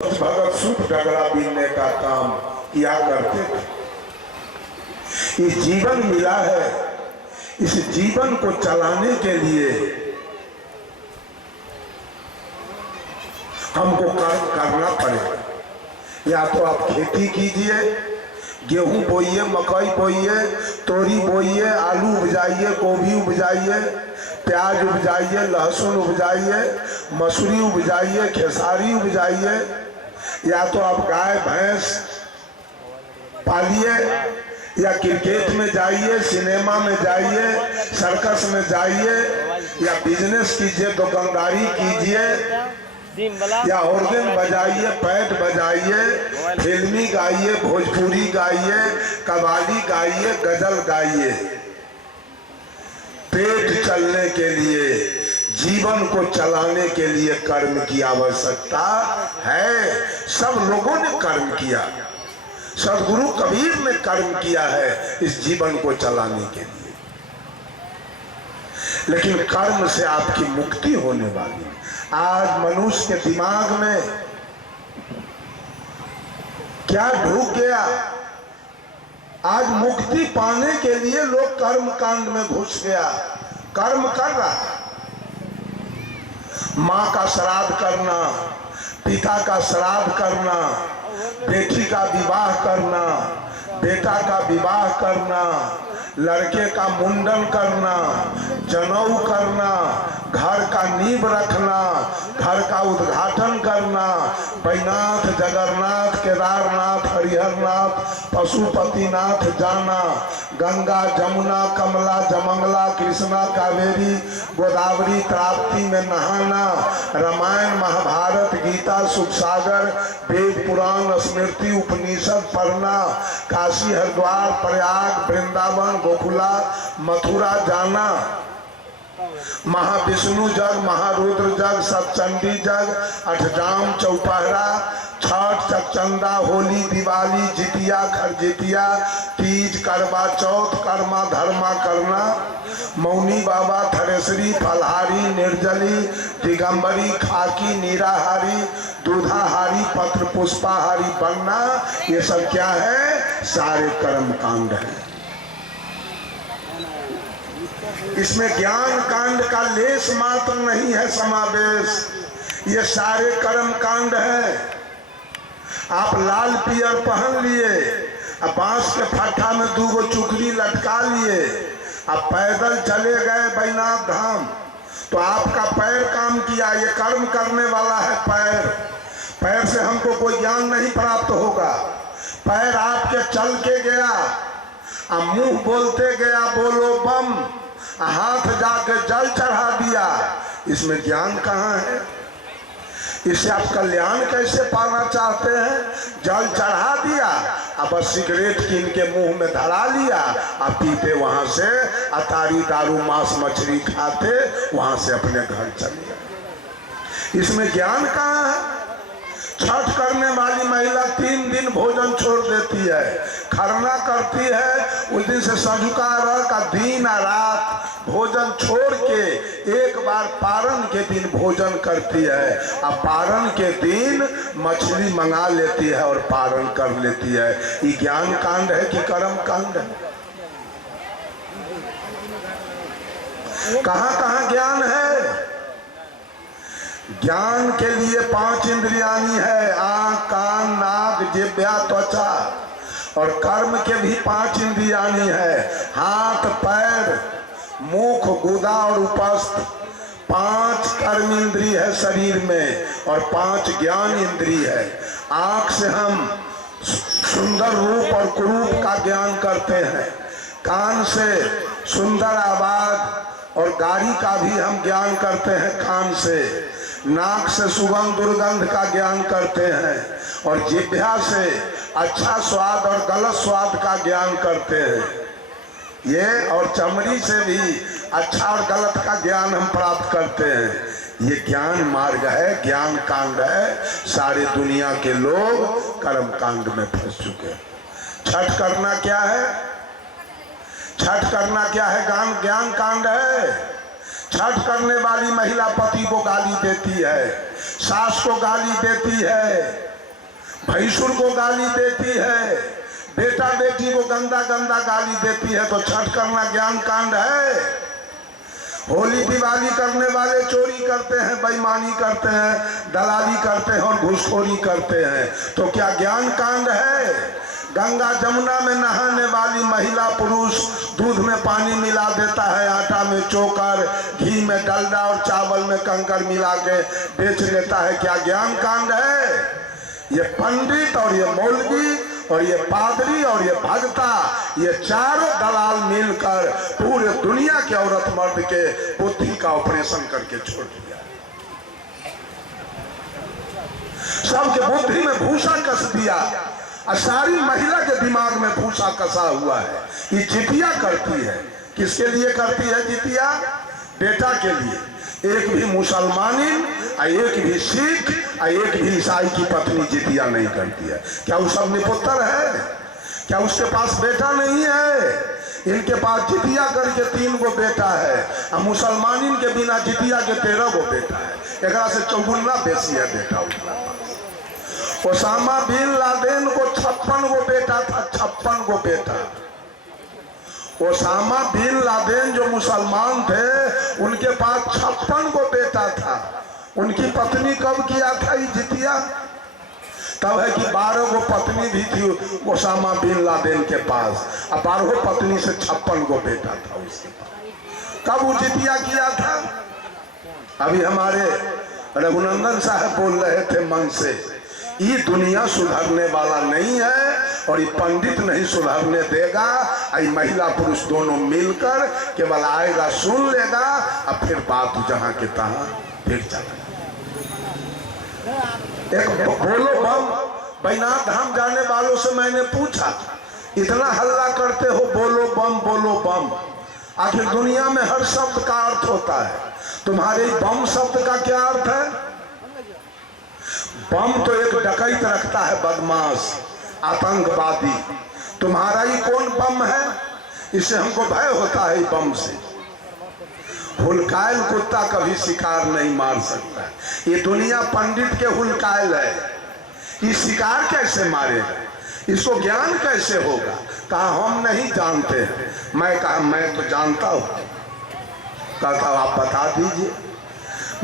भगत सूत डगरा बीनने का काम किया करते थे। ये जीवन मिला है, इस जीवन को चलाने के लिए हमको कर्म करना पड़ेगा। या तो आप खेती कीजिए, गेहूं बोइए, मकई बोइए, तोरी बोइए, आलू उपजाइए, गोभी उपजाइए, प्याज उपजाइए, लहसुन उपजाइए, मसूरी उपजाइए, खेसारी उपजाइए। या तो आप गाय भैंस पालिए, या क्रिकेट में जाइए, सिनेमा में जाइए, सर्कस में जाइए, या बिजनेस कीजिए, दुकानदारी कीजिए, या ऑर्गन बजाइए, पैट बजाइए, फिल्मी गाइए, भोजपुरी गाइए, कव्वाली गाइए, गजल गाइए। पेट चलने के लिए, जीवन को चलाने के लिए कर्म की आवश्यकता है। सब लोगों ने कर्म किया, सदगुरु कबीर ने कर्म किया है इस जीवन को चलाने के लिए। लेकिन कर्म से आपकी मुक्ति होने वाली है। आज मनुष्य के दिमाग में क्या ढूक गया? आज मुक्ति पाने के लिए लोग कर्म कांड में घुस गया, कर्म कर रहा है। माँ का श्राद्ध करना, पिता का श्राद्ध करना, बेटी का विवाह करना, बेटा का विवाह करना, लड़के का मुंडन करना, जनेऊ करना, घर का नींव रखना, घर का उद्घाटन करना, बैनाथ, जगन्नाथ, केदारनाथ, हरिहरनाथ, पशुपतिनाथ जाना, गंगा, जमुना, कमला, जमंगला, कृष्णा, कावेरी, गोदावरी, ताप्ती में नहाना, रामायण, महाभारत, गीता, सुख सागर, वेद, पुराण, स्मृति, उपनिषद पढ़ना, काशी, हरिद्वार, प्रयाग, वृंदावन, गोकुला, मथुरा जाना, महाविष्णु जग, महारुद्र जग, सतचंडी जग, अठजाम, चौपहरा, छठ, चकचंदा, होली, दिवाली, जितिया, खरजितिया, तीज, करवा चौथ, कर्मा धर्मा करना, मौनी बाबा, थरेसरी, फलहारी, निर्जली, दिगंबरी, खाकी, नीराहारी, दूधाहारी, पत्र पुष्पाहारी बनना। ये सब क्या है? सारे कर्म कांड है। इसमें ज्ञान कांड का लेस मात्र नहीं है समावेश, ये सारे कर्म कांड है। आप लाल पियर पहन लिए, अब बांस के फट्टा में 2 चुकली लटका लिए, अब पैदल चले गए बैनाथ धाम, तो आपका पैर काम किया। ये कर्म करने वाला है पैर। पैर से हमको कोई ज्ञान नहीं प्राप्त होगा। पैर आपके चल के गया, अब मुंह बोलते गया बोलो बम, हाथ जाके जल चढ़ा दिया, इसमें ज्ञान कहाँ है? इससे आप कल्याण कैसे पाना चाहते हैं? जल चढ़ा दिया, अब सिगरेट कीन के मुंह में धरा लिया, अब पीते वहां से, अतारी, दारू, मांस, मछली खाते, वहां से अपने घर चले गए। इसमें ज्ञान कहाँ है? छठ करने वाली महिला 3 दिन भोजन छोड़ देती है, खरना करती है, उस दिन से संझुका रह का दिन और रात भोजन छोड़ के एक बार पारण के दिन भोजन करती है। अब पारण के दिन मछली मंगा लेती है और पारण कर लेती है। ये ज्ञान कांड है कि कर्म कांड है? कहाँ कहाँ ज्ञान है? ज्ञान के लिए 5 इंद्रियानी है, आँख, कान, नाक, जिह्वा, त्वचा। और कर्म के भी 5 इंद्रियानी है, हाथ, पैर, मुख, गुदा और उपस्थ। 5 कर्म इंद्रिय है शरीर में और 5 ज्ञान इंद्रिय है। आँख से हम सुंदर रूप और कुरूप का ज्ञान करते हैं, कान से सुंदर आवाज और गाड़ी का भी हम ज्ञान करते हैं कान से, नाक से सुगंध दुर्गंध का ज्ञान करते हैं, और जिह्वा से अच्छा स्वाद और गलत स्वाद का ज्ञान करते हैं ये, और चमड़ी से भी अच्छा और गलत का ज्ञान हम प्राप्त करते हैं। ये ज्ञान मार्ग है, ज्ञान कांड है। सारे दुनिया के लोग कर्म कांड में फंस चुके हैं। छठ करना क्या है? छठ करना क्या है? ज्ञान कांड है। छठ करने वाली महिला पति को गाली देती है, सास को गाली देती है, भैंसुर को गाली देती है, बेटा बेटी को गंदा गंदा गाली देती है, तो छठ करना ज्ञान कांड है। होली दिवाली करने वाले चोरी करते हैं, बेईमानी करते हैं, दलाली करते हैं और घूसखोरी करते हैं, तो क्या ज्ञान कांड है? गंगा जमुना में नहाने वाली महिला पुरुष दूध में पानी मिला देता है, आटा में चोकर, घी में डलडा और चावल में कंकर मिला के बेच लेता है, क्या ज्ञान कांड है? ये पंडित और ये मौलवी और ये पादरी और ये भगता, ये चारों दलाल मिलकर पूरे दुनिया के औरत मर्द के बुद्धि का ऑपरेशन करके छोड़ दिया। सबके बुद्धि में भूसा कस दिया और सारी महिला के दिमाग में भूसा कसा हुआ है। ये जितिया करती है, किसके लिए करती है जितिया? बेटा के लिए। एक भी मुसलमानी, एक भी सिख, एक भी ईसाई की पत्नी जितिया नहीं करती है। क्या वो सब निपुत्र है? क्या उसके पास बेटा नहीं है? इनके पास जितिया करके 3 गो बेटा है, और मुसलमानी के बिना जितिया के 13 गो बेटा है। एक से 54 बेसी है बेटा उनका पास। ओसामा बिन लादेन को 56 गो बेटा था, 56 गो बेटा। ओसामा बिन लादेन जो मुसलमान थे, उनके पास 56 गो बेटा था। उनकी पत्नी कब किया था ये जितिया? तब है कि 12 गो पत्नी भी थी ओसामा बिन लादेन के पास, और 12 पत्नी से 56 गो बेटा था उसके पास। कब वो जितिया किया था? अभी हमारे रघुनंदन साहब बोल रहे थे मन से, ये दुनिया सुधरने वाला नहीं है और ये पंडित नहीं सुधरने देगा। ये महिला पुरुष दोनों मिलकर केवल आएगा, सुन लेगा, और फिर बात जहां के तहां फिर चलेगा। एक बोलो बम बैनाथ धाम जाने वालों से मैंने पूछा, इतना हल्ला करते हो बोलो बम बोलो बम, आखिर दुनिया में हर शब्द का अर्थ होता है, तुम्हारे बम शब्द का क्या अर्थ है? बम तो एक डकैत रखता है, बदमाश, आतंकवादी। तुम्हारा ही कौन बम है? इससे हमको भय होता है बम से। हुलकायल कुत्ता कभी शिकार नहीं मार सकता। ये दुनिया पंडित के हुलकायल है, ये शिकार कैसे मारेगा? इसको ज्ञान कैसे होगा? कहा हम नहीं जानते हैं। मैं कहा मैं तो जानता हूं। कहता आप बता दीजिए।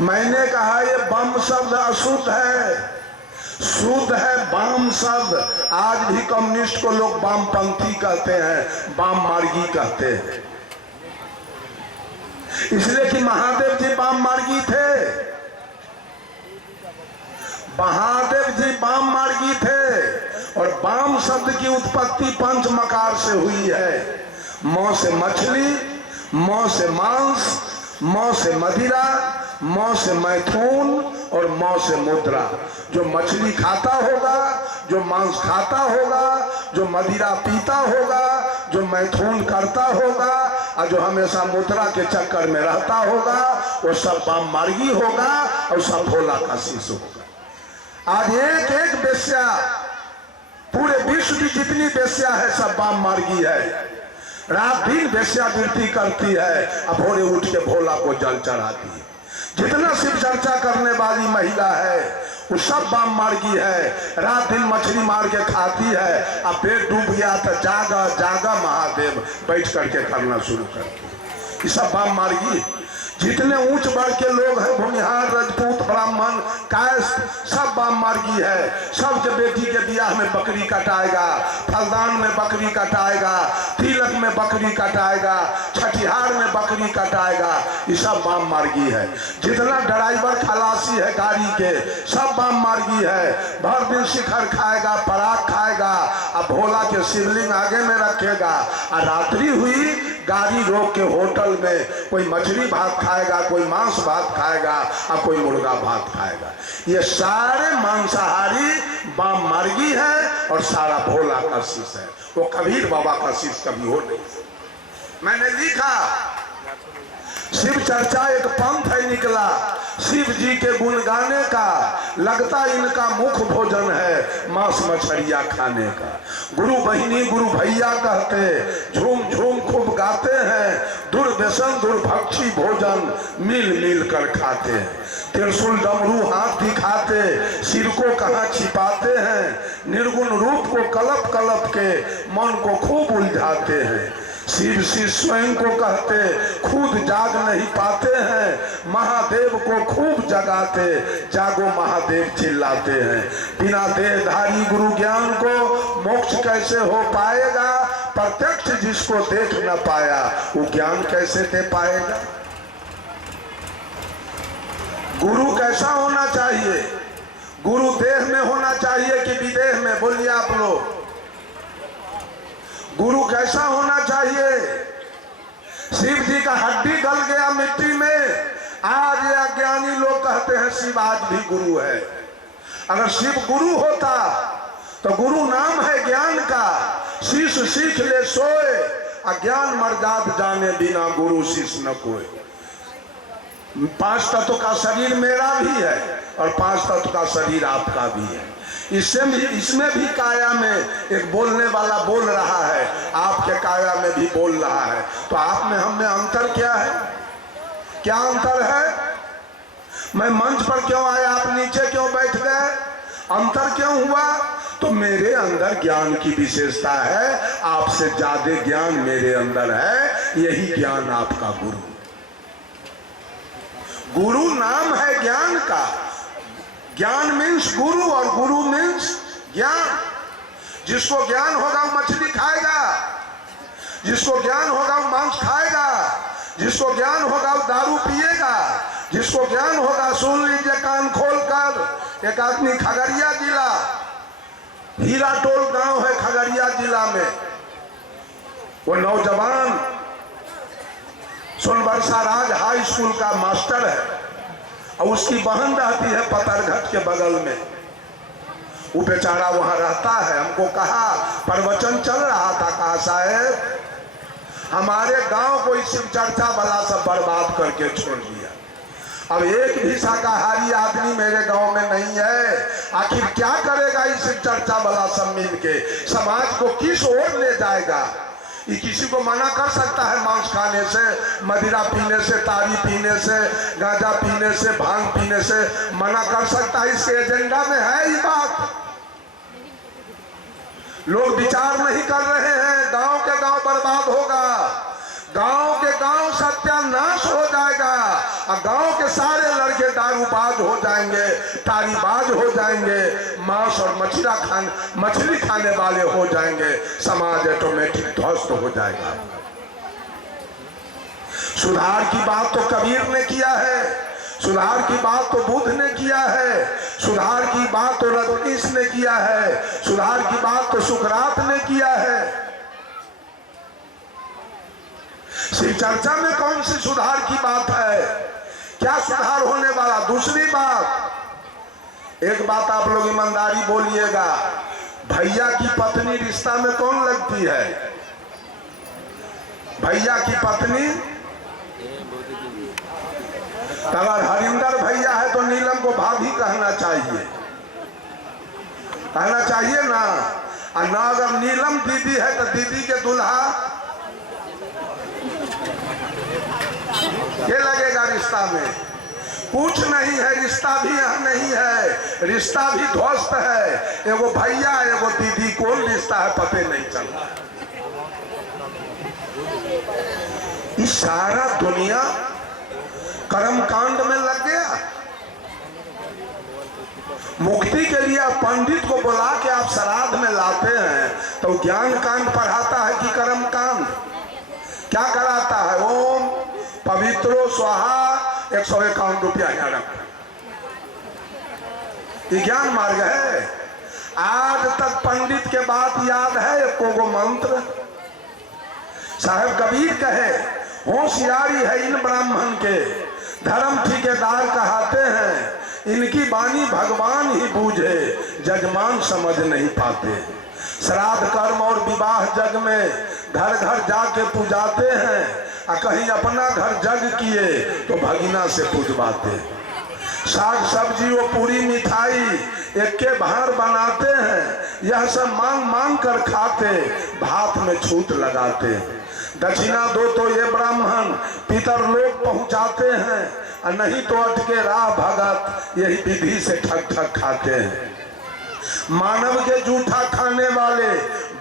मैंने कहा ये बम शब्द अशुद्ध है, शुद्ध है वाम शब्द। आज भी कम्युनिस्ट को लोग वामपंथी कहते हैं, वाम मार्गी कहते हैं, इसलिए कि महादेव जी वाम मार्गी थे। महादेव जी वाम मार्गी थे। और वाम शब्द की उत्पत्ति पंच मकार से हुई है। मौ से मछली, मौ से मांस, मौ से मदिरा, मौ से मैथुन और मौ से मुद्रा। जो मछली खाता होगा, जो मांस खाता होगा, जो मदिरा पीता होगा, जो मैथुन करता होगा, और जो हमेशा मुद्रा के चक्कर में रहता होगा, वो सब वाम मार्गी होगा और सब भोला का शिष्य होगा। आज एक एक वेश्या, पूरे विश्व की जितनी वेश्या है सब वाम मार्गी है। रात दिन वेश्यावृत्ति करती है, अब भोरे उठ के भोला को जल चढ़ाती है। जितना शिव चर्चा करने वाली महिला है वो सब वाम मार्गी है। रात दिन मछली मार के खाती है, अब पेट डूब गया तो जागा जागा महादेव बैठ करके करना शुरू करती है। ये सब वाम मार्गी। जितने ऊंच वर्ग के लोग हैं, भूमिहार, राजपूत, ब्राह्मण, कायस्थ, सब वाम मार्गी है। सबके बेटी के ब्याह में बकरी कटाएगा, फलदान में बकरी कटाएगा, तिलक में बकरी कटाएगा, छठिहार में बकरी कटाएगा। ये सब वाम मार्गी है। जितना ड्राइवर खलासी है गाड़ी के, सब वाम मार्गी है। भर दिन शिखर खाएगा, पराग खाएगा, अब भोला के शिवलिंग आगे में रखेगा, और रात्रि हुई गाड़ी रोक के होटल में कोई मछली भात खाएगा, कोई मांस भात खाएगा, और कोई मुर्गा भात खाएगा। ये सारे मांसाहारी वाम मार्गी है और सारा भोला का शिष्य है। वो कबीर बाबा का शिष्य कभी हो नहीं। मैंने लिखा शिव चर्चा एक पंथ है निकला, शिव जी के गुण गाने का, लगता इनका मुख भोजन है मांस मछलियां खाने का। गुरु बहिनी गुरु भैया कहते झूम झूम खूब गाते हैं, दुर्व्यसन दुर्भक्षी भोजन मिल मिल कर खाते हैं। त्रिशूल डमरू हाथ दिखाते, सिर को कहाँ छिपाते हैं, निर्गुण रूप को कलप कलप के मन को खूब उलझाते हैं। शिव शिव स्वयं को कहते खुद जाग नहीं पाते हैं, महादेव को खूब जगाते जागो महादेव चिल्लाते हैं। बिना देहधारी गुरु ज्ञान को मोक्ष कैसे हो पाएगा, प्रत्यक्ष जिसको देख न पाया वो ज्ञान कैसे दे पाएगा। गुरु कैसा होना चाहिए, गुरु देह में होना चाहिए कि विदेह में, बोलिए आप लोग। गुरु कैसा होना चाहिए, शिव जी का हड्डी गल गया मिट्टी में, आज ये अज्ञानी लोग कहते हैं शिव आज भी गुरु है। अगर शिव गुरु होता तो गुरु नाम है ज्ञान का, शीश सीख ले सोए, अज्ञान मर्याद जाने बिना गुरु शीश न कोई। 5 तत्व का शरीर मेरा भी है और 5 तत्व का शरीर आपका भी है। इसमें भी काया में एक बोलने वाला बोल रहा है, आपके काया में भी बोल रहा है। तो आप में हम में अंतर क्या है, क्या अंतर है? मैं मंच पर क्यों आया, आप नीचे क्यों बैठ गए, अंतर क्यों हुआ? तो मेरे अंदर ज्ञान की विशेषता है, आपसे ज्यादा ज्ञान मेरे अंदर है, यही ज्ञान आपका गुरु। गुरु नाम है ज्ञान का, ज्ञान मीन्स गुरु और गुरु मीन्स ज्ञान। जिसको ज्ञान होगा वो मछली खाएगा, जिसको ज्ञान होगा वो मांस खाएगा, जिसको ज्ञान होगा वो दारू पिएगा, जिसको ज्ञान होगा, सुन लीजिए कान खोल कर, एक आदमी खगड़िया जिला, हीरा टोल गांव है खगड़िया जिला में, वो नौजवान सोनबरसा राज हाई स्कूल का मास्टर है और उसकी बहन रहती है पतरघट के बगल में। वो बेचारा वहां रहता है। हमको कहा, प्रवचन चल रहा था, कहा साहब हमारे गांव को इस शिव चर्चा वाला सब बर्बाद करके छोड़ दिया, अब एक भी शाकाहारी आदमी मेरे गांव में नहीं है। आखिर क्या करेगा इस शिव चर्चा वाला सब मिल के, समाज को किस ओर ले जाएगा? ये किसी को मना कर सकता है मांस खाने से, मदिरा पीने से, तारी पीने से, गांजा पीने से, भांग पीने से मना कर सकता है? इसके एजेंडा में है ये बात। लोग विचार नहीं कर रहे हैं। गांव के गांव बर्बाद होगा, गांव के गांव सत्यानाश हो जाएगा और गांव के सारे लड़के दारूबाज हो जाएंगे, तारीबाज हो जाएंगे, मांस और मछली खाने वाले हो जाएंगे, समाज ऑटोमेटिक ध्वस्त हो जाएगा। सुधार की बात तो कबीर ने किया है, सुधार की बात तो बुद्ध ने किया है, सुधार की बात तो रजनीश ने किया है, सुधार की बात तो सुकरात ने किया है। शिव चर्चा में कौन सी सुधार की बात है? क्या सुधार होने वाला? दूसरी बात, एक बात आप लोग ईमानदारी बोलिएगा, भैया की पत्नी रिश्ता में कौन लगती है? भैया की पत्नी, अगर हरिंदर भैया है तो नीलम को भाभी कहना चाहिए, कहना चाहिए ना। और ना अगर नीलम दीदी है तो दीदी के दूल्हा ये लगेगा रिश्ता में। कुछ नहीं है, रिश्ता भी यहाँ नहीं है, रिश्ता भी ध्वस्त है। एगो भैया एगो दीदी, कौन रिश्ता है पते नहीं चल रहा। इस सारा दुनिया कर्म कांड में लग गया। मुक्ति के लिए पंडित को बुला के आप श्राद्ध में लाते हैं तो ज्ञान कांड पढ़ाता है कि कर्म कांड? क्या कराता है? ओम पवित्रो स्वाहा 151 रुपया यहाँ रख। ये ज्ञान मार्ग है। आज तक पंडित के बात याद है एको गो मंत्र? साहब कबीर कहे, होशियारी है इन ब्राह्मण के, धर्म ठेकेदार कहते हैं, इनकी वाणी भगवान ही बूझे, जजमान समझ नहीं पाते। श्राद्ध कर्म और विवाह जग में घर घर जाके पूजाते हैं, और कहीं अपना घर जग किए तो भगिना से पूजवाते। साग सब्जी वो पूरी मिठाई एक के भार बनाते हैं। यह सब मांग मांग कर खाते, भात में छूत लगाते। दक्षिणा दो तो ये ब्राह्मण पितर लोग पहुंचाते हैं, और नहीं तो अटके राह भगत यही विधि से ठग ठग खाते हैं। मानव के जूठा खाने वाले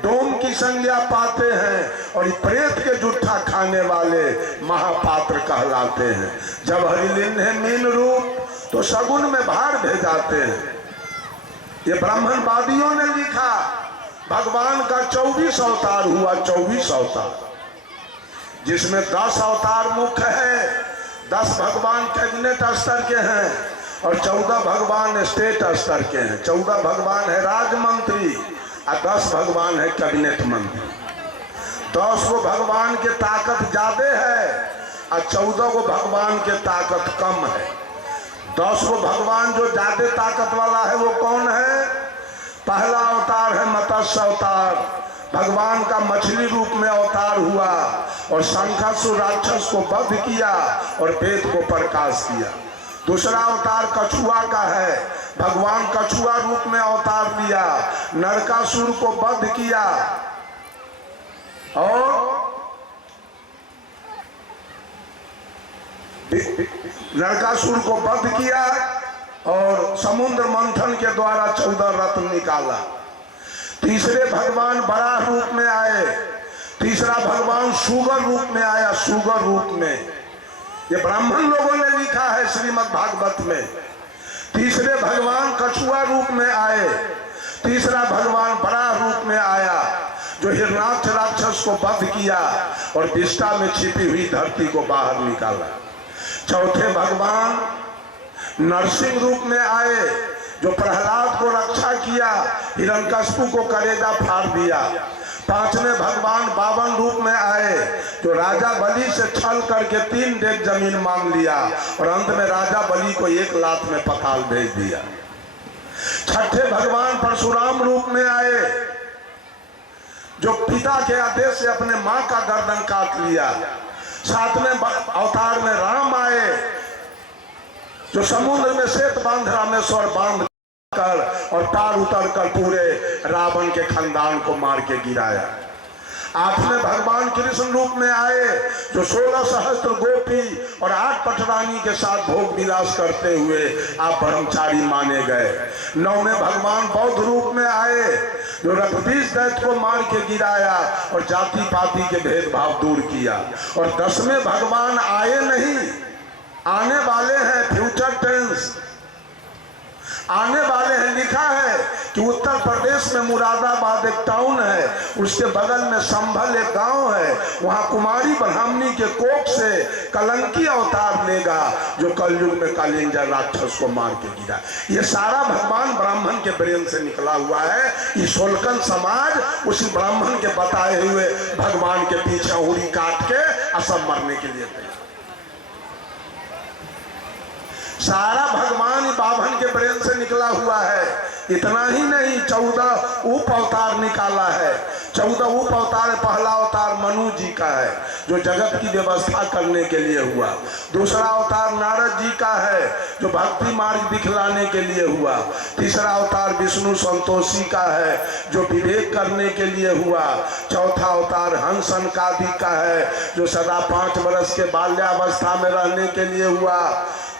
डोम की संज्ञा पाते हैं, और प्रेत के जूठा खाने वाले महापात्र कहलाते हैं। जब हरिलिंग है मीन रूप तो सगुन में भार भेजाते हैं। ये ब्राह्मणवादियों ने लिखा भगवान का 24 अवतार हुआ, 24 अवतार, जिसमें 10 अवतार मुख्य है, 10 भगवान कैबिनेट स्तर के हैं और 14 भगवान स्टेट स्तर के हैं। 14 भगवान है राजमंत्री और 10 भगवान है कैबिनेट मंत्री। 10 को भगवान के ताकत ज्यादा है और 14 को भगवान के ताकत कम है। 10 को भगवान जो ज्यादा ताकत वाला है वो कौन है? पहला अवतार है मत्स्य अवतार, भगवान का मछली रूप में अवतार हुआ और शंखासुर राक्षस को वध किया और वेद को प्रकाश किया। दूसरा अवतार कछुआ का है, भगवान कछुआ रूप में अवतार लिया, नरकासुर को वध किया और नरकासुर को वध किया और समुद्र मंथन के द्वारा 14 रत्न निकाला। तीसरे भगवान बड़ा रूप में आए, तीसरा भगवान सुगर रूप में आया, सुगर रूप में। ये ब्राह्मण लोगों ने लिखा है श्रीमद् भागवत में। तीसरे भगवान कछुआ रूप में आए, तीसरा भगवान बड़ा रूप में आया जो हिरणाक्ष राक्षस को वध किया और विष्ठा में छिपी हुई धरती को बाहर निकाला। चौथे भगवान नरसिंह रूप में आए जो प्रहलाद को रक्षा किया, हिरण्यकश्यप को कलेजा फाड़ दिया। पांचवें भगवान बावन रूप में आए जो राजा बलि से छल करके 3 डेग जमीन मांग लिया और अंत में राजा बलि को 1 लात में पताल भेज दिया। छठे भगवान परशुराम रूप में आए जो पिता के आदेश से अपने मां का गर्दन काट लिया। सातवें अवतार में राम आए जो समुद्र में श्वेत बांध रामेश्वर बांध कर और पार उतर कर पूरे रावण के खानदान को मार के गिराया। आठवें भगवान कृष्ण रूप में आए जो 16 सहस्त्र गोपी और 8 पटरानी के साथ भोग विलास करते हुए आप ब्रह्मचारी माने गए। 9वें भगवान बौद्ध रूप में आए जो रघुवीर दैत्य को मार के गिराया और जाति पाति के भेदभाव दूर किया। और 10वें भगवान आए नहीं, आने वाले हैं, फ्यूचर टेंस आने वाले हैं। लिखा है कि उत्तर प्रदेश में मुरादाबाद एक टाउन है, उसके बगल में संभल एक गांव है, वहां कुमारी ब्राह्मणी के कोख से कलंकी अवतार लेगा जो कलयुग में कालिंजर राक्षस को मार के गिरा। ये सारा भगवान ब्राह्मण के ब्रेन से निकला हुआ है। ये सोलकन समाज उसी ब्राह्मण के बताए हुए भगवान के पीछे उंगली काट के असम मरने के लिए तैयार। सारा भगवान बाभन के ब्रेन से निकला हुआ है। इतना ही नहीं, 14 उप अवतार निकाला है। 14 उप अवतार, पहला अवतार मनु जी का है जो जगत की व्यवस्था करने के लिए हुआ। दूसरा अवतार नारद जी का है जो भक्ति मार्ग दिखलाने के लिए हुआ। तीसरा अवतार विष्णु संतोषी का है जो विवेक करने के लिए हुआ। चौथा अवतार हंस सनकादि का है जो सदा 5 वर्ष के बाल्यावस्था में रहने के लिए हुआ।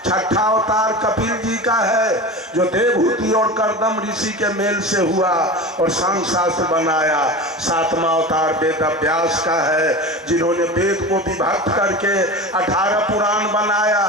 छठा अवतार कपिल जी का है जो देवहूति और कर्दम ऋषि के मेल से हुआ और सांख्य शास्त्र बनाया। 7वां अवतार वेद व्यास का है जिन्होंने वेद को विभक्त करके 18 पुराण बनाया।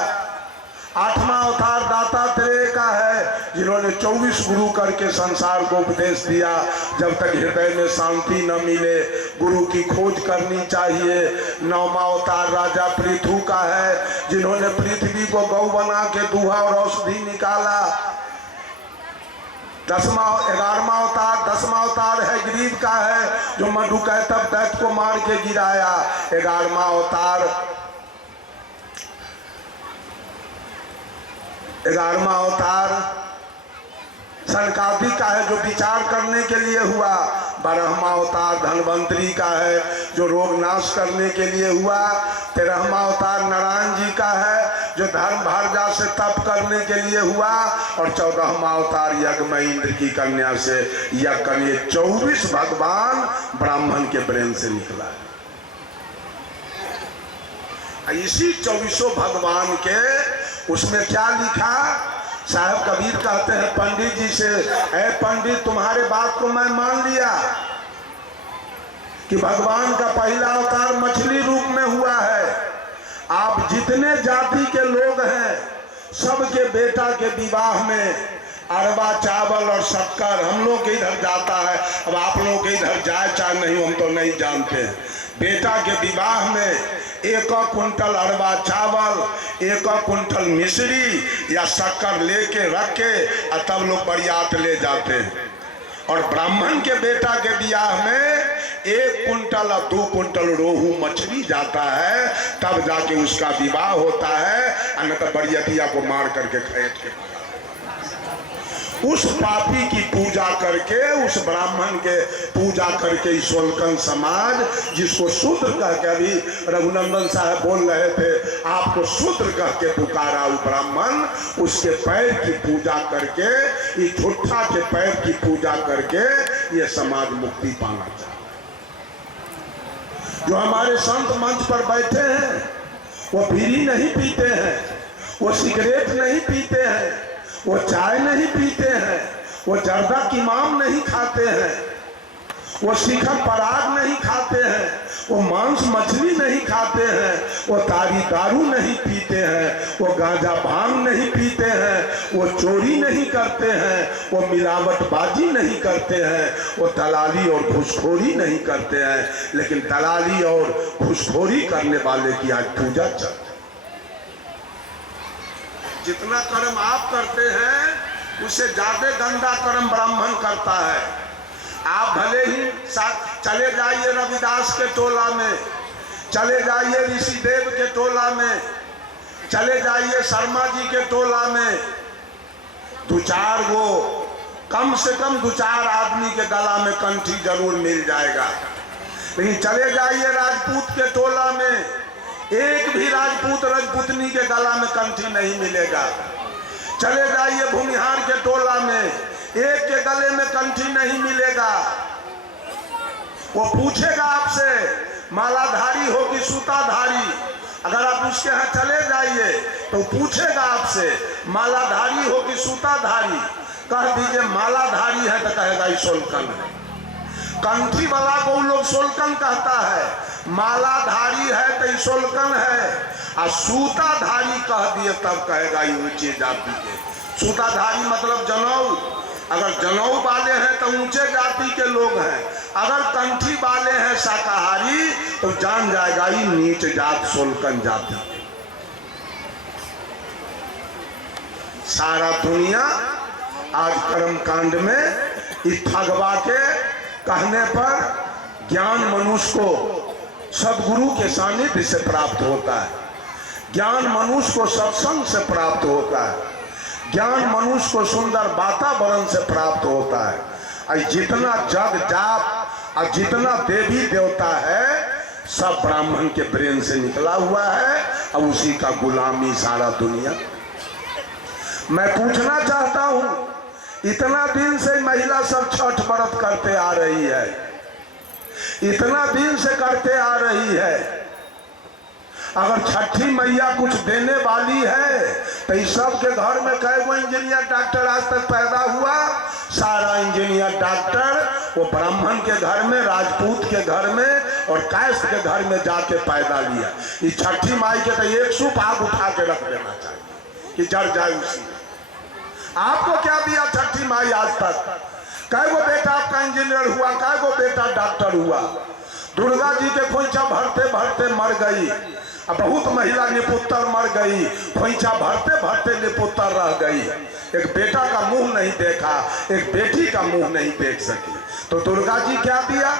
8वां अवतार दातात्रेय का है जिन्होंने 24 गुरु करके संसार को उपदेश दिया। जब तक हृदय में शांति न मिले गुरु की खोज करनी चाहिए। 9वां अवतार राजा पृथु का है जिन्होंने पृथ्वी को गौ बना के दूहा और औषधि निकाला। 11वां अवतार है गरीब का है जो मधुकैटभ दैत्य को मार के गिराया। 11वां अवतार सनकादि का है जो विचार करने के लिए हुआ। 12वां अवतार धनवंतरी का है जो रोग नाश करने के लिए हुआ। 13वां अवतार नारायण जी का है जो धर्म भारजा से तप करने के लिए हुआ, और 14वां अवतार यज्ञ में इंद्र की कन्या से यज्ञ करने 24 भगवान ब्राह्मण के ब्रेन से निकला। इसी 24 भगवान के उसमें क्या लिखा? साहब कबीर कहते हैं पंडित जी से, ऐ पंडित तुम्हारे बात को मैं मान लिया कि भगवान का पहला अवतार मछली रूप में हुआ है। आप जितने जाति के लोग हैं सबके बेटा के विवाह में अरबा चावल और शक्कर हम लोग के इधर जाता है। अब आप लोग के इधर जाए चाहे नहीं हम तो नहीं जानते। बेटा के विवाह में 1 कुंटल अरबा चावल, 1 कुंटल मिश्री या शक्कर लेके रख के और तब लोग बरियात ले जाते हैं। और ब्राह्मण के बेटा के ब्याह में 1 कुंटल और 2 कुंटल रोहू मछली जाता है, तब जाके उसका विवाह होता है। अन्यथा बरियतिया को मार करके खरीद के उस पापी की पूजा करके, उस ब्राह्मण के पूजा करके ईश्वरकन समाज जिसको शूद्र कह के, अभी रघुनंदन साहब बोल रहे थे आपको शूद्र कह के पुकारा, वो ब्राह्मण उसके पैर की पूजा करके, इस झूठा के पैर की पूजा करके ये समाज मुक्ति पाना चाहता। जो हमारे संत मंच पर बैठे हैं वो बीड़ी नहीं पीते हैं, वो सिगरेट नहीं पीते हैं, वो चाय नहीं पीते हैं, वो जर्दा किमाम नहीं खाते हैं, वो शिखर पराग नहीं खाते हैं, वो मांस मछली नहीं खाते हैं, वो तारी दारू नहीं पीते हैं, वो गांजा भांग नहीं पीते हैं, वो चोरी नहीं करते हैं, वो मिलावटबाजी नहीं करते हैं, वो दलाली और घूसखोरी नहीं करते हैं। लेकिन दलाली और घूसखोरी करने वाले की आज पूजा चलती। जितना कर्म आप करते हैं उससे ज्यादा गंदा कर्म ब्राह्मण करता है। आप भले ही चले जाइए रविदास के टोला में, चले जाइए ऋषिदेव के टोला में, चले जाइए शर्मा जी के टोला में, 2-4 वो कम से कम 2-4 आदमी के गला में कंठी जरूर मिल जाएगा। लेकिन चले जाइए राजपूत के टोला में, एक भी राजपूत राजपूतनी के गला में कंठी नहीं मिलेगा। चले जाइए भूमिहार के टोला में, एक के गले में कंठी नहीं मिलेगा। वो पूछेगा आपसे मालाधारी हो कि सूताधारी। अगर आप उसके यहाँ चले जाइए तो पूछेगा आपसे मालाधारी हो कि सूताधारी। कह दीजिए मालाधारी है तो कहेगा ये सोलकन है। कंठी वाला को लोग सोलकन कहता है, मालाधारी है तो सोलकन है, और सूताधारी कह दिए तब कहेगा ये ऊंचे जाति के। सूताधारी मतलब जनेऊ, अगर जनेऊ वाले हैं तो ऊंचे जाति के लोग हैं, अगर कंठी वाले हैं शाकाहारी तो जान जाएगा ये नीच जात सोलकन जाति। सारा दुनिया आज कर्म कांड में इस ठगवा के कहने पर ज्ञान मनुष्य को सदगुरु के सानिध्य से प्राप्त होता है, ज्ञान मनुष्य को सत्संग से प्राप्त होता है, ज्ञान मनुष्य को सुंदर वातावरण से प्राप्त होता है। और जितना जग जाप और जितना देवी देवता है सब ब्राह्मण के ब्रेन से निकला हुआ है, और उसी का गुलामी सारा दुनिया। मैं पूछना चाहता हूं, इतना दिन से महिला सब छठ व्रत करते आ रही है, इतना दिन से करते आ रही है। अगर छठी मैया कुछ देने वाली है तो इस सब के घर में कई गो इंजीनियर डॉक्टर आज तक पैदा हुआ? सारा इंजीनियर डॉक्टर वो ब्राह्मण के घर में, राजपूत के घर में और कायस्थ के घर में जाके पैदा लिया। इस छठी माई के तो एक सूप आग उठा के रख देना चाहिए कि जड़ जाए उसी। आपको क्या दिया छठी माई आज तक? कै गो बेटा आपका इंजीनियर हुआ, कै गो बेटा डॉक्टर हुआ? दुर्गा जी के खोइछा भरते भरते मर गई, अब बहुत महिला निपुत्र मर गई, खोइछा भरते भरते निपुत्र रह गई। एक बेटा का मुंह नहीं देखा, एक बेटी का मुंह नहीं देख सकी। तो दुर्गा जी क्या दिया?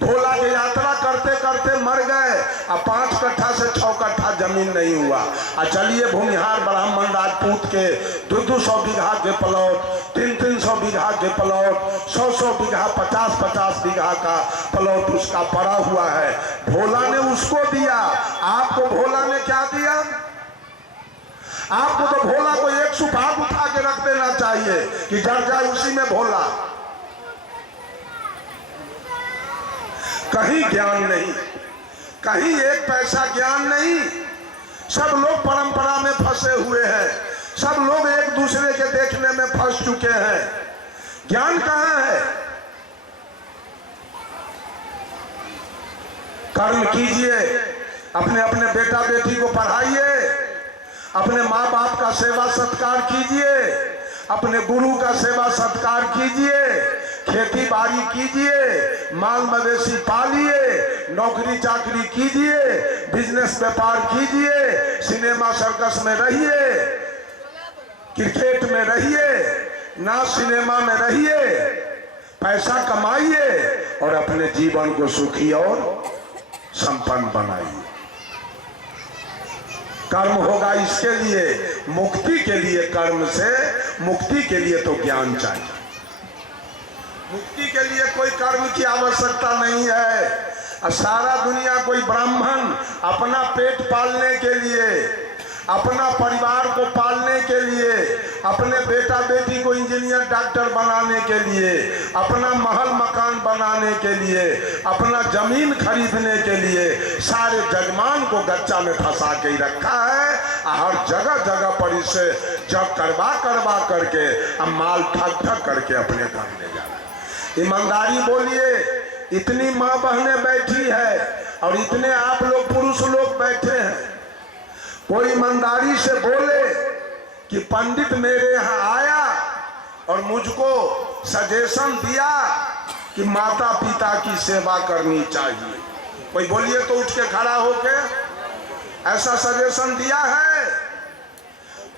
भोला की यात्रा करते करते मर गए, और 5 कट्ठा से 6 कट्ठा जमीन नहीं हुआ। और चलिए भूमिहार ब्राह्मण राजपूत के 200 बीघा के प्लॉट, 300 बीघा के प्लॉट, 100 बीघा, 50 बीघा का प्लॉट उसका पड़ा हुआ है। भोला ने उसको दिया, आपको भोला ने क्या दिया? आपको तो भोला को एक सुपार उठा के रख देना चाहिए कि डर जाए उसी में भोला। कहीं ज्ञान नहीं, कहीं एक पैसा ज्ञान नहीं। सब लोग परंपरा में फंसे हुए हैं, सब लोग एक दूसरे के देखने में फंस चुके हैं। ज्ञान कहाँ है? कर्म कीजिए, अपने अपने बेटा बेटी को पढ़ाइए, अपने माँ बाप का सेवा सत्कार कीजिए, अपने गुरु का सेवा सत्कार कीजिए, खेती बाड़ी कीजिए, माल मवेशी पालिए, नौकरी चाकरी कीजिए, बिजनेस व्यापार कीजिए, सिनेमा सर्कस में रहिए, क्रिकेट में रहिए, नाच सिनेमा में रहिए, पैसा कमाइए और अपने जीवन को सुखी और संपन्न बनाइए। कर्म होगा इसके लिए, मुक्ति के लिए, कर्म से मुक्ति के लिए तो ज्ञान चाहिए। मुक्ति के लिए कोई कर्म की आवश्यकता नहीं है। सारा दुनिया कोई ब्राह्मण अपना पेट पालने के लिए, अपना परिवार को पालने के लिए, अपने बेटा बेटी को इंजीनियर डॉक्टर बनाने के लिए, अपना महल मकान बनाने के लिए, अपना जमीन खरीदने के लिए सारे जजमान को गच्चा में फंसा के ही रखा है। हर जगह जगह पर इसे जब करवा करवा करके अब माल ठग ठग करके अपने घर ले जा रहा है। ईमानदारी बोलिए, इतनी माँ बहनें बैठी है और इतने आप लोग पुरुष लोग बैठे हैं, कोई ईमानदारी से बोले कि पंडित मेरे यहाँ आया और मुझको सजेशन दिया कि माता पिता की सेवा करनी चाहिए, कोई बोलिए तो उठ के खड़ा होके ऐसा सजेशन दिया है?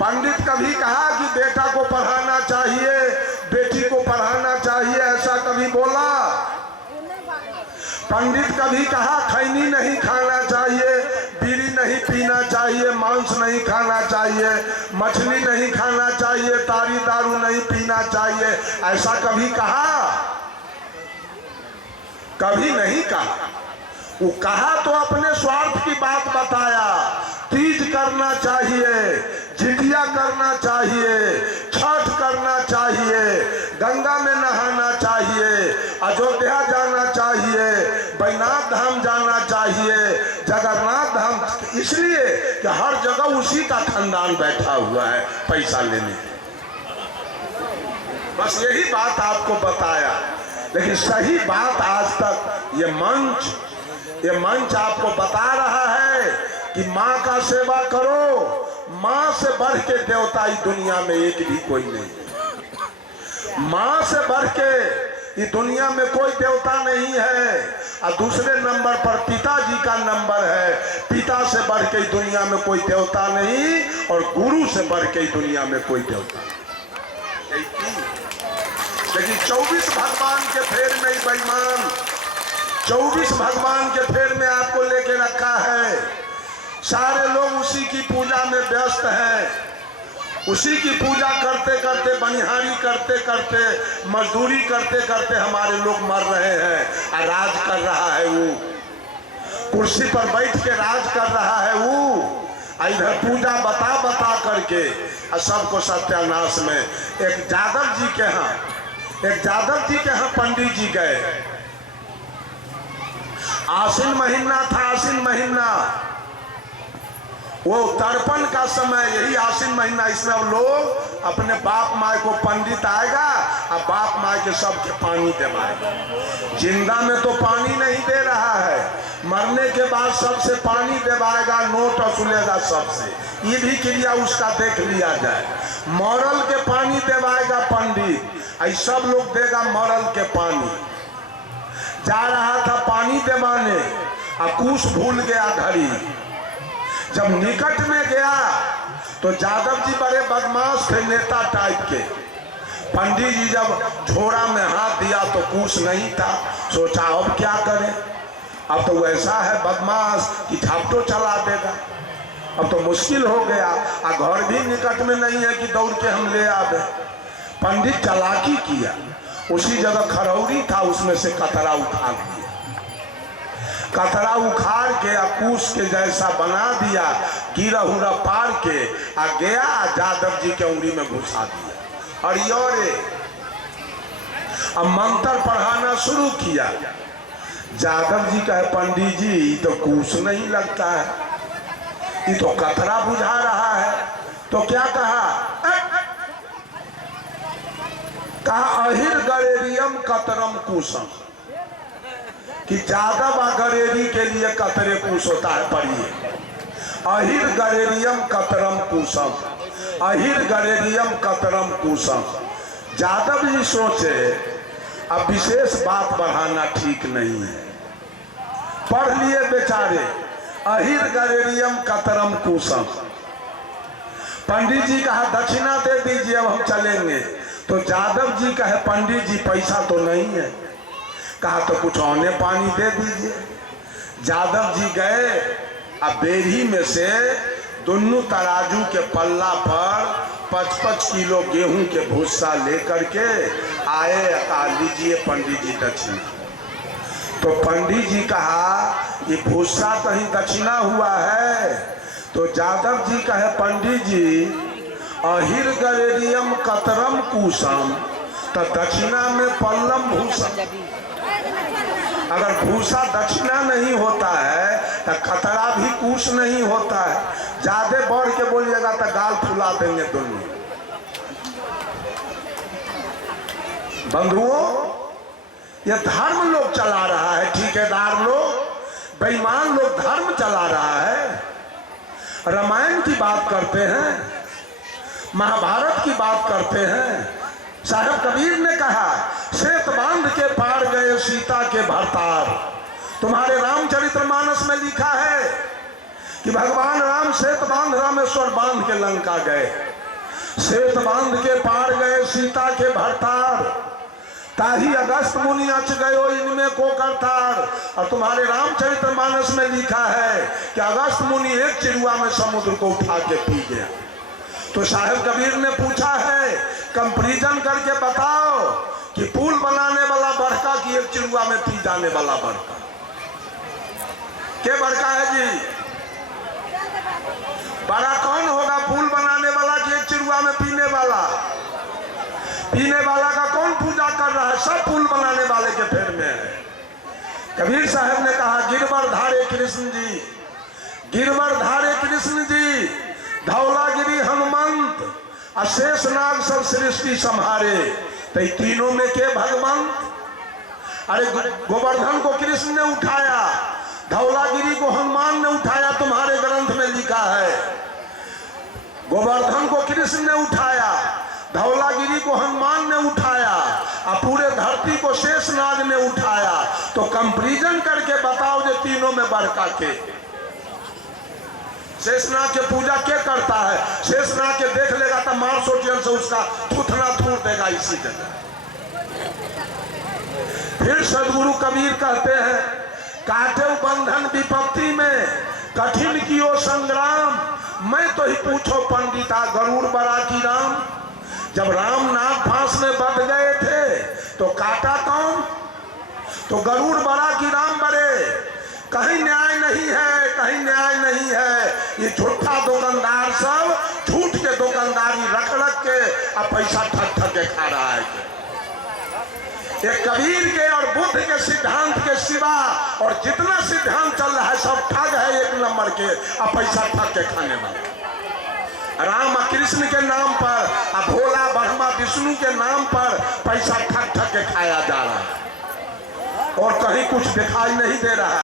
पंडित कभी कहा कि बेटा को पढ़ाना चाहिए, बेटी को पढ़ाना चाहिए, ऐसा कभी बोला? पंडित कभी कहा खैनी नहीं खाना चाहिए, बीड़ी नहीं पीना चाहिए, मांस नहीं खाना चाहिए, मछली नहीं खाना चाहिए, तारी दारू नहीं पीना चाहिए, ऐसा कभी कहा? कभी नहीं कहा। वो कहा तो अपने स्वार्थ की बात बताया। तीज करना चाहिए, जितिया करना चाहिए, छठ करना चाहिए, गंगा में नहाना चाहिए, अयोध्या जाना चाहिए, बैनाथ धाम जाना चाहिए, जगन्नाथ धाम, इसलिए कि हर जगह उसी का खानदान बैठा हुआ है पैसा लेने। बस यही बात आपको बताया, लेकिन सही बात आज तक ये मंच आपको बता रहा है कि माँ का सेवा करो। माँ से बढ़ के देवता इस दुनिया में एक भी कोई नहीं। माँ से बढ़ के इस दुनिया में कोई देवता नहीं है। और दूसरे नंबर पर पिताजी का नंबर है। पिता से बढ़ के दुनिया में कोई देवता नहीं और गुरु से बढ़ के दुनिया में कोई देवता नहीं। लेकिन 24 भगवान के फेर में बेईमान, 24 भगवान के फेर में आपको लेके रखा है। सारे लोग उसी की पूजा में व्यस्त हैं। उसी की पूजा करते करते, बनिहारी करते करते, मजदूरी करते करते हमारे लोग मर रहे हैं। और राज कर रहा है वो, कुर्सी पर बैठ के राज कर रहा है वो। इधर पूजा बता बता करके और सबको सत्यानाश में। एक यादव जी के यहाँ पंडित जी गए। आश्विन महीना था, आश्विन महीना, वो तर्पण का समय, यही आश्विन महीना। इसमें लोग अपने बाप माँ को, पंडित आएगा और बाप माँ के सबके पानी देवाएगा। जिंदा में तो पानी नहीं दे रहा है, मरने के बाद सबसे पानी देवाएगा, नोट वसूलेगा सबसे। ये भी क्रिया उसका देख लिया जाए। मरल के पानी देवाएगा पंडित, ऐ सब लोग देगा मरल के पानी। जा रहा था पानी देवाने और कुछ भूल गया घड़ी। जब निकट में गया तो यादव जी बड़े बदमाश थे, नेता टाइप के। पंडित जी जब झोरा में हाथ दिया तो कुछ नहीं था। सोचा अब क्या करें, अब तो वैसा है बदमाश कि झपटो चला देगा। अब तो मुश्किल हो गया, और घर भी निकट में नहीं है कि दौड़ के हम ले आवे। पंडित चालाकी किया, उसी जगह खरौरी था, उसमें से कतरा उठा लिया कतरा उखाड़ के कूस के जैसा बना दिया, गिरा हुरा पार के गया यादव जी के उंगली में घुसा दिया। और योरे अब मंत्र पढ़ाना शुरू किया। यादव जी कहे पंडित जी तो कूस नहीं लगता है, ये तो कतरा बुझा रहा है। तो क्या कहा? अहिर गरेरियम कतरम कूसम, कि यादव आ गरेरी के लिए कतरे कूस होता है। पढ़िए, अहिर गरेरियम कतरम कूसम, अहिर गरेरियम कतरम कूसम। यादव जी सोचे अब विशेष बात बढ़ाना ठीक नहीं है, पढ़ लिए बेचारे, अहिर गरेरियम कतरम कूसम। पंडित जी कहा दक्षिणा दे दीजिए, अब हम चलेंगे। तो यादव जी कहे पंडित जी पैसा तो नहीं है। कहा तो कुछ औने पानी दे दीजिए। यादव जी गए, अब बेरी में से दोनों तराजू के पल्ला पर 55 किलो गेहूं के भूसा लेकर के आए। कहा लीजिए पंडित जी दक्षिणा। तो पंडित जी कहा ये भूसा कहीं दक्षिणा हुआ है? तो यादव जी कहे पंडित जी अहिर गरेरियम कतरम कूसम, तो दक्षिणा में पल्लम भूसम। अगर भूसा दक्षिणा नहीं होता है तो खतरा भी कूस नहीं होता है। ज्यादा बढ़ के बोलिएगा तो गाल फुला देंगे दोनों। बंधुओं, ये धर्म लोग चला रहा है, ठेकेदार लोग, बेईमान लोग धर्म चला रहा है। रामायण की बात करते हैं, महाभारत की बात करते हैं। साहब कबीर ने कहा श्वेत बांध के पार गए सीता के भरतार। तुम्हारे रामचरितमानस में लिखा है कि भगवान राम श्वेत बांध रामेश्वर बांध के लंका गए, श्वेत बांध के पार गए सीता के भरतार। ताही अगस्त मुनि अच गयो इनमें को करतार। और तुम्हारे रामचरितमानस में लिखा है कि अगस्त मुनि एक चिरुआ में समुद्र को उठा के पी गया। तो साहेब कबीर ने पूछा है कंपैरिजन करके बताओ कि पुल बनाने वाला बड़का की एक चिड़ुआ में पी जाने वाला बड़का, क्या बड़का है जी? बड़ा कौन होगा, पुल बनाने वाला कि एक चिड़ुआ में पीने वाला? पीने वाला का कौन पूजा कर रहा है? सब पुल बनाने वाले के फेर में है। कबीर साहब ने कहा गिरवर धारे कृष्ण जी, गिरवर धारे कृष्ण जी, धौलागिरी हनुमंत, अशेष नाग सब सृष्टि संहारे। तो तीनों में के भगवंत? अरे गोवर्धन को कृष्ण ने उठाया, धौलागिरी को हनुमान ने उठाया, तुम्हारे ग्रंथ में लिखा है। गोवर्धन को कृष्ण ने उठाया, धौलागिरी को हनुमान ने उठाया, और पूरे धरती को शेष नाग ने उठाया। तो कंपैरिजन करके बताओ जो तीनों में बड़का के? शेषनाग के पूजा क्या करता है? शेषनाग के देख लेगा तो मार सोटियन से उसका थूथना थूर देगा इसी जगह। फिर सदगुरु कबीर कहते हैं काटे बंधन विपत्ति में कठिन कियो संग्राम, मैं तो ही पूछो पंडिता गरुड़ बड़ा की राम। जब राम नाग फांस में बंध गए थे तो काटा कौन? तो गरुड़ बड़ा की राम बड़े। कहीं न्याय नहीं है, कहीं न्याय नहीं है। ये झूठा दुकानदार सब झूठ के दुकानदारी रख रख के अब पैसा ठग ठग के खा रहा है। ये कबीर के और बुद्ध के सिद्धांत के सिवा और जितना सिद्धांत चल रहा है सब ठग है, एक नंबर के अब पैसा ठग के खाने वाले। राम और कृष्ण के नाम पर, अब भोला ब्रह्मा विष्णु के नाम पर पैसा ठग ठग के खाया जा रहा है और कहीं कुछ दिखाई नहीं दे रहा।